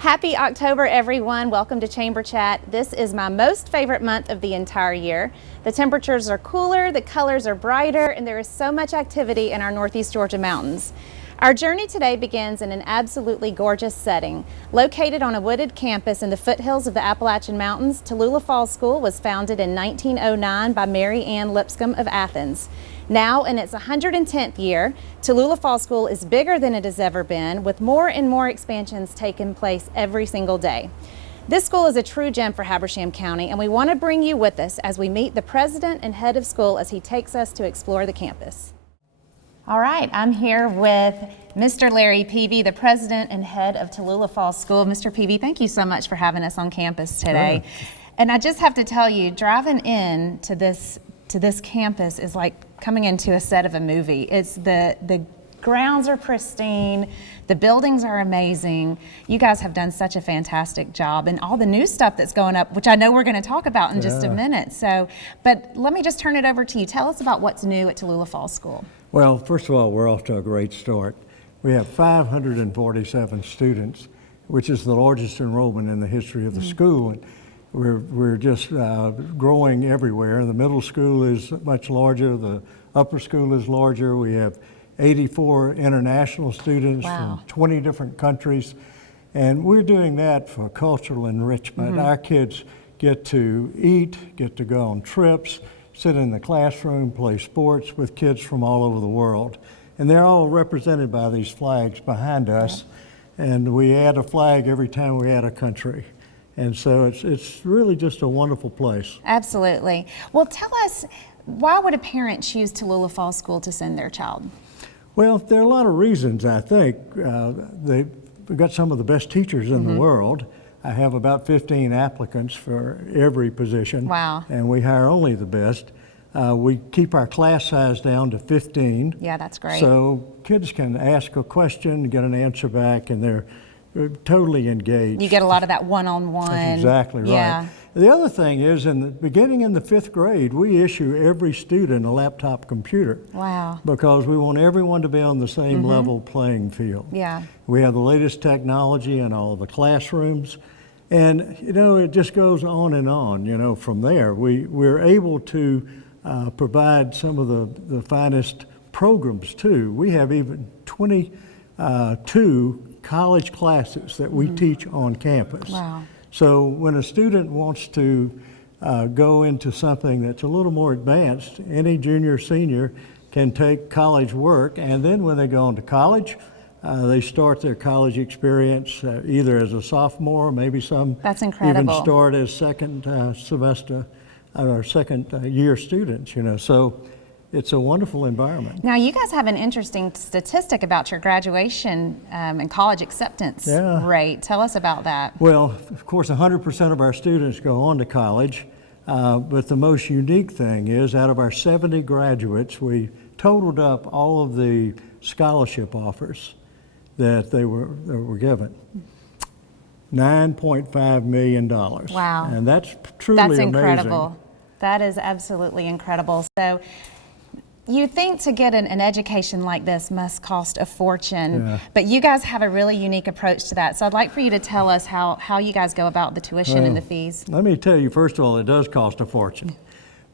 Happy October, everyone. Welcome to Chamber Chat. This is my most favorite month of the entire year. The temperatures are cooler, the colors are brighter, and there is so much activity in our Northeast Georgia mountains. Our journey today begins in an absolutely gorgeous setting. Located on a wooded campus in the foothills of the Appalachian Mountains, Tallulah Falls School was founded in 1909 by Mary Ann Lipscomb of Athens. Now in its 110th year, Tallulah Falls School is bigger than it has ever been, with more and more expansions taking place every single day. This school is a true gem for Habersham County, and we want to bring you with us as we meet the president and head of school as he takes us to explore the campus. All right, I'm here with Mr. Larry Peavy, the president and head of Tallulah Falls School. Mr. Peavy, thank you so much for having us on campus today. Sure. And I just have to tell you, driving in to this campus is like coming into a set of a movie. It's the grounds are pristine, the buildings are amazing. You guys have done such a fantastic job, and all the new stuff that's going up, which I know we're going to talk about in just a minute. But let me just turn it over to you. Tell us about what's new at Tallulah Falls School. Well, first of all, we're off to a great start. We have 547 students, which is the largest enrollment in the history of the school. And we're just growing everywhere. The middle school is much larger. The upper school is larger. We have 84 international students from 20 different countries. And we're doing that for cultural enrichment. Our kids get to eat, get to go on trips, sit in the classroom, play sports with kids from all over the world. And they're all represented by these flags behind us. And we add a flag every time we add a country. And so it's really just a wonderful place. Absolutely. Well, tell us, why would a parent choose Tallulah Falls School to send their child? Well, there are a lot of reasons, I think. We've got some of the best teachers in the world. I have about 15 applicants for every position. Wow. And we hire only the best. We keep our class size down to 15. Yeah, that's great. So kids can ask a question, get an answer back, and they're totally engaged. You get a lot of that one-on-one. That's exactly right. Yeah. The other thing is, beginning in the 5th grade, we issue every student a laptop computer. Wow. Because we want everyone to be on the same level playing field. Yeah. We have the latest technology in all of the classrooms. And, you know, it just goes on and on, you know, from there. We're able to provide some of the finest programs, too. We have even 22 college classes that we teach on campus. Wow. So when a student wants to go into something that's a little more advanced, any junior, senior can take college work, and then when they go on to college, they start their college experience either as a sophomore, maybe some That's incredible. even start as second semester or second year students, you know. So it's a wonderful environment. Now, you guys have an interesting statistic about your graduation and college acceptance rate. Tell us about that. Well, of course, 100% of our students go on to college, but the most unique thing is out of our 70 graduates, we totaled up all of the scholarship offers that they were given. $9.5 million. Wow. And that's truly amazing. That's incredible. That is absolutely incredible. So, you think to get an education like this must cost a fortune, but you guys have a really unique approach to that. So I'd like for you to tell us how you guys go about the tuition and the fees. Let me tell you, first of all, it does cost a fortune.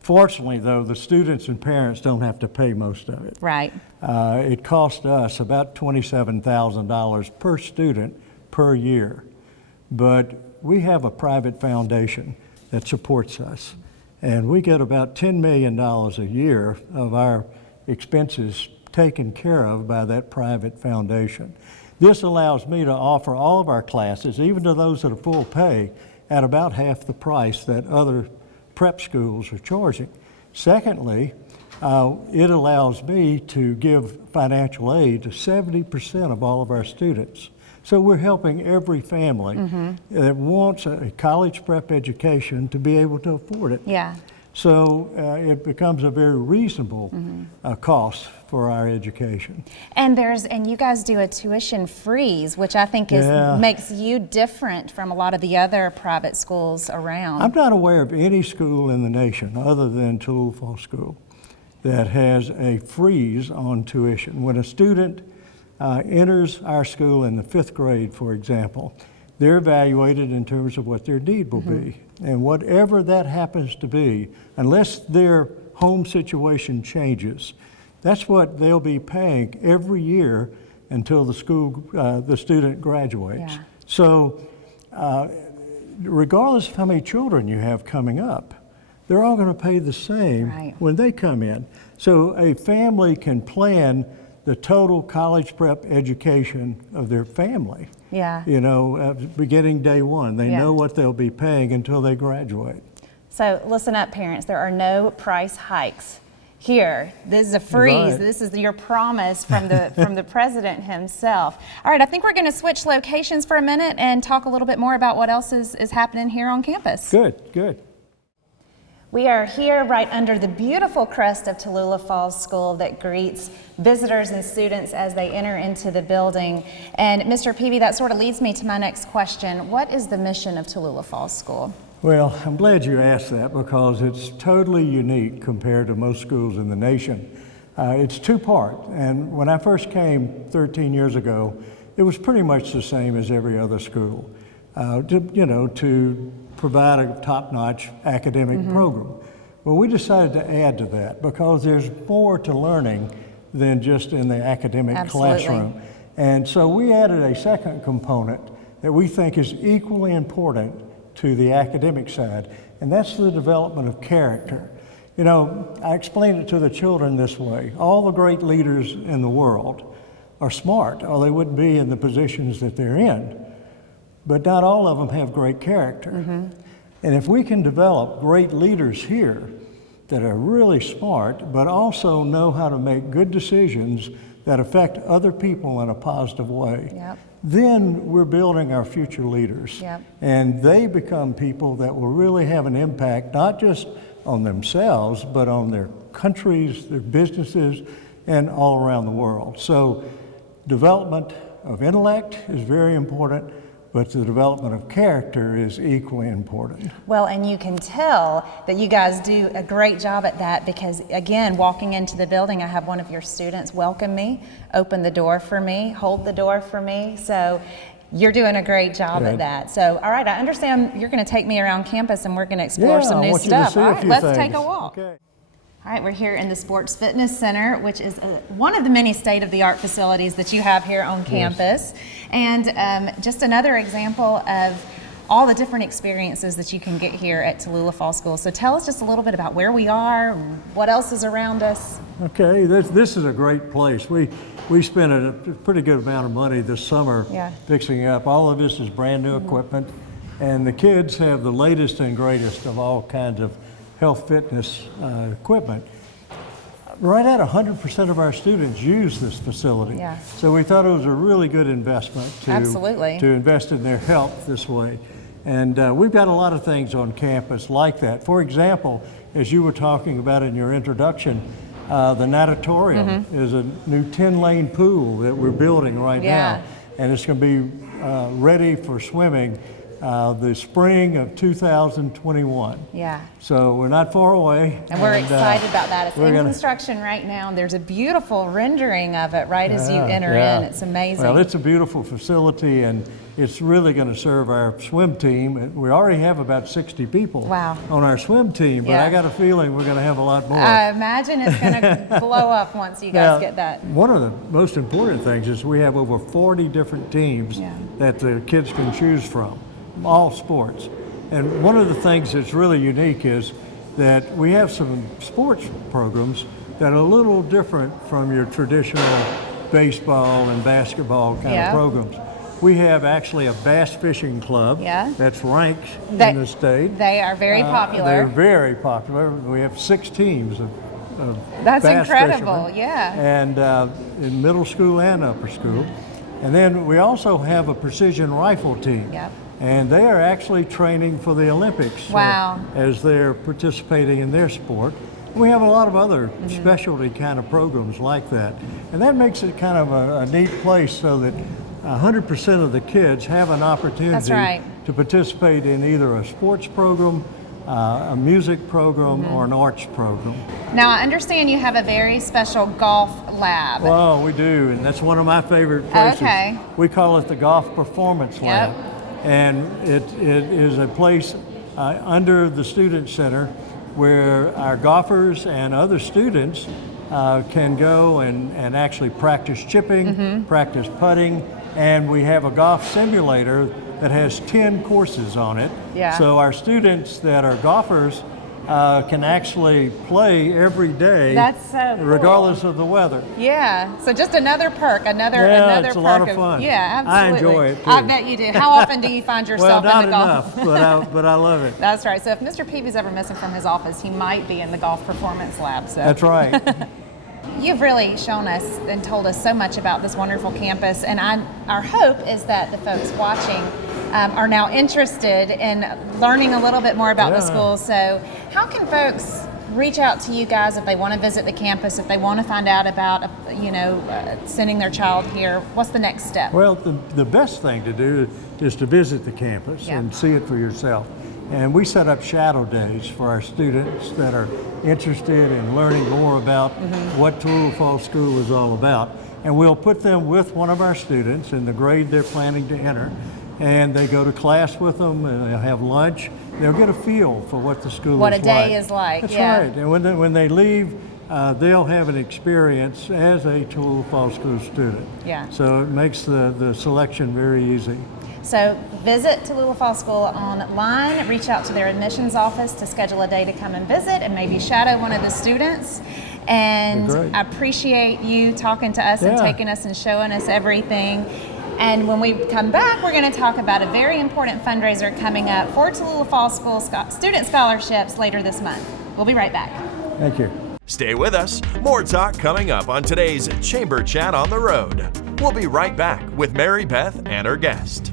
Fortunately, though, the students and parents don't have to pay most of it. Right. It cost us about $27,000 per student per year. But we have a private foundation that supports us. And we get about $10 million a year of our expenses taken care of by that private foundation. This allows me to offer all of our classes, even to those that are full pay, at about half the price that other prep schools are charging. Secondly, it allows me to give financial aid to 70% of all of our students. So we're helping every family that wants a college prep education to be able to afford it. Yeah. So it becomes a very reasonable cost for our education. And you guys do a tuition freeze, which I think makes you different from a lot of the other private schools around. I'm not aware of any school in the nation other than Tallulah Falls School that has a freeze on tuition. When a student enters our school in the 5th grade, for example, they're evaluated in terms of what their need will be. And whatever that happens to be, unless their home situation changes, that's what they'll be paying every year until the student graduates. Yeah. So regardless of how many children you have coming up, they're all going to pay the same when they come in. So a family can plan the total college prep education of their family. Yeah. You know, beginning day one. They know what they'll be paying until they graduate. So listen up, parents. There are no price hikes here. This is a freeze. Right. This is your promise from the president himself. All right, I think we're going to switch locations for a minute and talk a little bit more about what else is happening here on campus. Good, good. We are here right under the beautiful crest of Tallulah Falls School that greets visitors and students as they enter into the building. And Mr. Peavy, that sort of leads me to my next question. What is the mission of Tallulah Falls School? Well, I'm glad you asked that because it's totally unique compared to most schools in the nation. It's two-part, and when I first came 13 years ago, it was pretty much the same as every other school. To provide a top-notch academic program. Well, we decided to add to that because there's more to learning than just in the academic classroom. And so we added a second component that we think is equally important to the academic side, and that's the development of character. You know, I explained it to the children this way. All the great leaders in the world are smart, or they wouldn't be in the positions that they're in. But not all of them have great character. And if we can develop great leaders here that are really smart, but also know how to make good decisions that affect other people in a positive way, then we're building our future leaders. And they become people that will really have an impact, not just on themselves, but on their countries, their businesses, and all around the world. So development of intellect is very important, but the development of character is equally important. Well, and you can tell that you guys do a great job at that because, again, walking into the building, I have one of your students welcome me, open the door for me, hold the door for me. So you're doing a great job at that. So, all right, I understand you're going to take me around campus and we're going to explore some new stuff. All right, let's take a walk. Okay. All right, we're here in the Sports Fitness Center, which is one of the many state-of-the-art facilities that you have here on campus. And just another example of all the different experiences that you can get here at Tallulah Falls School. So tell us just a little bit about where we are, what else is around us. Okay, this is a great place. We spent a pretty good amount of money this summer fixing it up. All of this is brand new equipment, and the kids have the latest and greatest of all kinds of health fitness equipment. Right at 100% of our students use this facility. So we thought it was a really good investment to invest in their health this way. And we've got a lot of things on campus like that. For example, as you were talking about in your introduction, the natatorium is a new 10-lane pool that we're building right now. And it's going to be ready for swimming the spring of 2021. So we're not far away. And we're excited about that. It's in construction right now, and there's a beautiful rendering of it right as you enter in. It's amazing. Well, it's a beautiful facility, and it's really going to serve our swim team. We already have about 60 people on our swim team, but I got a feeling we're going to have a lot more. I imagine it's going to blow up once you guys get that. One of the most important things is we have over 40 different teams that the kids can choose from. All sports. And one of the things that's really unique is that we have some sports programs that are a little different from your traditional baseball and basketball kind of programs. We have actually a bass fishing club that's ranked in the state. They are very popular. They're very popular. We have 6 teams of That's bass incredible, fishermen, and in middle school and upper school. And then we also have a precision rifle team. And they are actually training for the Olympics as they're participating in their sport. We have a lot of other specialty kind of programs like that. And that makes it kind of a neat place so that 100% of the kids have an opportunity to participate in either a sports program, a music program, or an arts program. Now, I understand you have a very special golf lab. Well, we do, and that's one of my favorite places. We call it the Golf Performance Lab. And it is a place under the Student Center where our golfers and other students can go and actually practice chipping, practice putting, and we have a golf simulator that has 10 courses on it. Yeah. So our students that are golfers can actually play every day. That's so cool. Regardless of the weather. Yeah, so just another perk, another it's perk a lot of fun. Yeah, absolutely. I enjoy it too. I bet you do. How often do you find yourself well, in the golf? not enough, but I love it. That's right. So if Mr. Peavy's ever missing from his office, he might be in the golf performance lab. So. That's right. You've really shown us and told us so much about this wonderful campus, and our hope is that the folks watching are now interested in learning a little bit more about the school. So how can folks reach out to you guys if they want to visit the campus, if they want to find out about, sending their child here? What's the next step? Well, the best thing to do is to visit the campus and see it for yourself. And we set up shadow days for our students that are interested in learning more about what Tallulah Falls School is all about. And we'll put them with one of our students in the grade they're planning to enter. And they go to class with them, and they'll have lunch. They'll get a feel for what the school is like. What a day is like. That's right. And when they leave, they'll have an experience as a Tallulah Falls School student. Yeah. So it makes the selection very easy. So visit Tallulah Falls School online, reach out to their admissions office to schedule a day to come and visit and maybe shadow one of the students. And I appreciate you talking to us and taking us and showing us everything. And when we come back, we're going to talk about a very important fundraiser coming up for Tallulah Falls School student scholarships later this month. We'll be right back. Thank you. Stay with us. More talk coming up on today's Chamber Chat on the Road. We'll be right back with Mary Beth and her guest.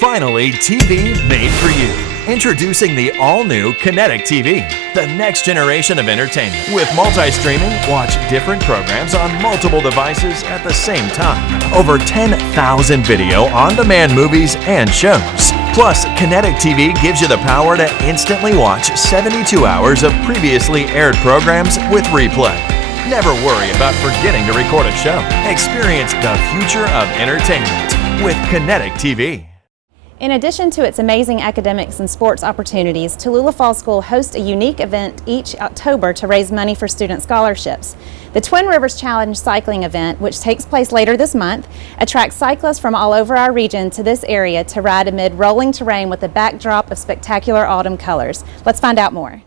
Finally, TV made for you. Introducing the all-new Kinetic TV, the next generation of entertainment. With multi-streaming, watch different programs on multiple devices at the same time. Over 10,000 video on-demand movies and shows. Plus, Kinetic TV gives you the power to instantly watch 72 hours of previously aired programs with replay. Never worry about forgetting to record a show. Experience the future of entertainment with Kinetic TV. In addition to its amazing academics and sports opportunities, Tallulah Falls School hosts a unique event each October to raise money for student scholarships. The Twin Rivers Challenge cycling event, which takes place later this month, attracts cyclists from all over our region to this area to ride amid rolling terrain with a backdrop of spectacular autumn colors. Let's find out more.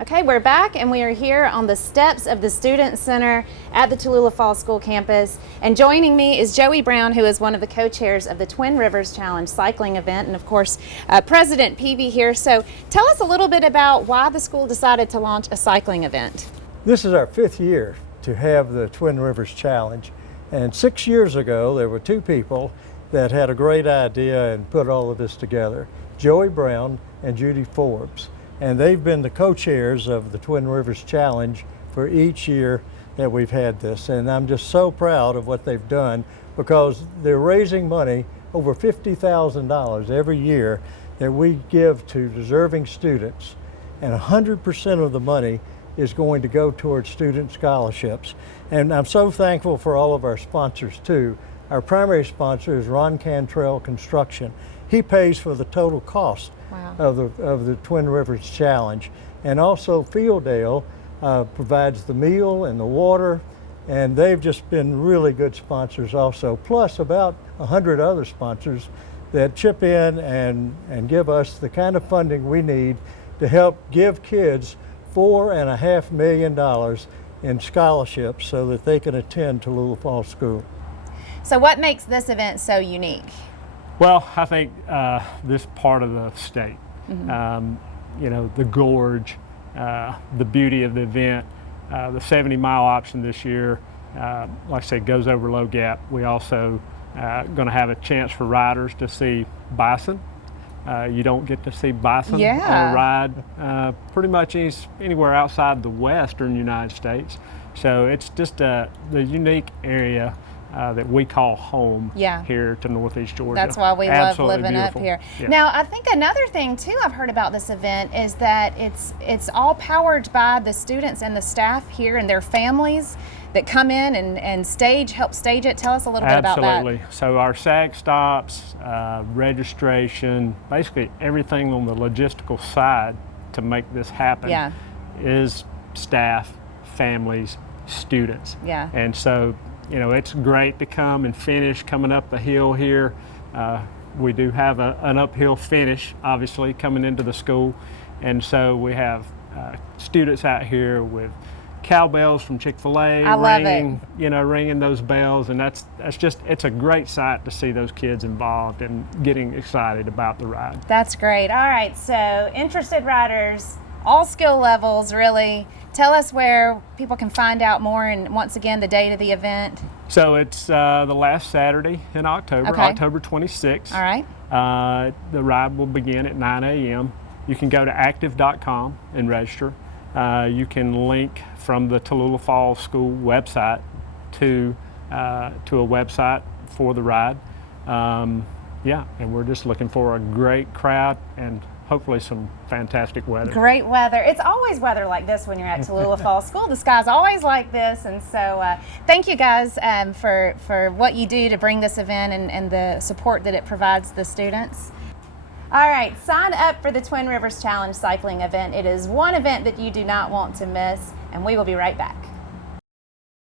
Okay, we're back and we are here on the steps of the Student Center at the Tallulah Falls School campus. And joining me is Joey Brown, who is one of the co-chairs of the Twin Rivers Challenge cycling event, and of course, President Peavy here. So tell us a little bit about why the school decided to launch a cycling event. This is our 5th year to have the Twin Rivers Challenge. And 6 years ago, there were 2 people that had a great idea and put all of this together, Joey Brown and Judy Forbes. And they've been the co-chairs of the Twin Rivers Challenge for each year that we've had this. And I'm just so proud of what they've done because they're raising money, over $50,000 every year that we give to deserving students. And 100% of the money is going to go towards student scholarships. And I'm so thankful for all of our sponsors too. Our primary sponsor is Ron Cantrell Construction. He pays for the total cost of the Twin Rivers Challenge. And also Fieldale provides the meal and the water, and they've just been really good sponsors also, plus about 100 other sponsors that chip in and give us the kind of funding we need to help give kids $4.5 million in scholarships so that they can attend Tallulah Falls School. So what makes this event so unique? Well, I think this part of the state, the gorge, the beauty of the event, the 70-mile option this year, like I said, goes over Low Gap. We also going to have a chance for riders to see bison. You don't get to see bison on a ride pretty much anywhere outside the western United States. So it's just the unique area that we call home here to Northeast Georgia. That's why we Absolutely love living beautiful. up here. Yeah. Now, I think another thing too I've heard about this event is that it's all powered by the students and the staff here and their families that come in and help stage it. Tell us a little bit about that. Absolutely. So our SAG stops, registration, basically everything on the logistical side to make this happen is staff, families, students. Yeah. And so, it's great to come and finish coming up the hill here. We do have an uphill finish, obviously, coming into the school. And so we have students out here with cowbells from Chick-fil-A ringing those bells, and it's a great sight to see those kids involved and getting excited about the ride. That's great. All right, so interested riders, all skill levels, really. Tell us where people can find out more, and once again, the date of the event. So it's the last Saturday in October, October 26th. All right. The ride will begin at 9 a.m. You can go to active.com and register. You can link from the Tallulah Falls School website to a website for the ride. And we're just looking for a great crowd and hopefully some fantastic weather. Great weather. It's always weather like this when you're at Tallulah Falls School. The sky's always like this, and so thank you guys for what you do to bring this event and the support that it provides the students. All right, sign up for the Twin Rivers Challenge cycling event. It is one event that you do not want to miss, and we will be right back.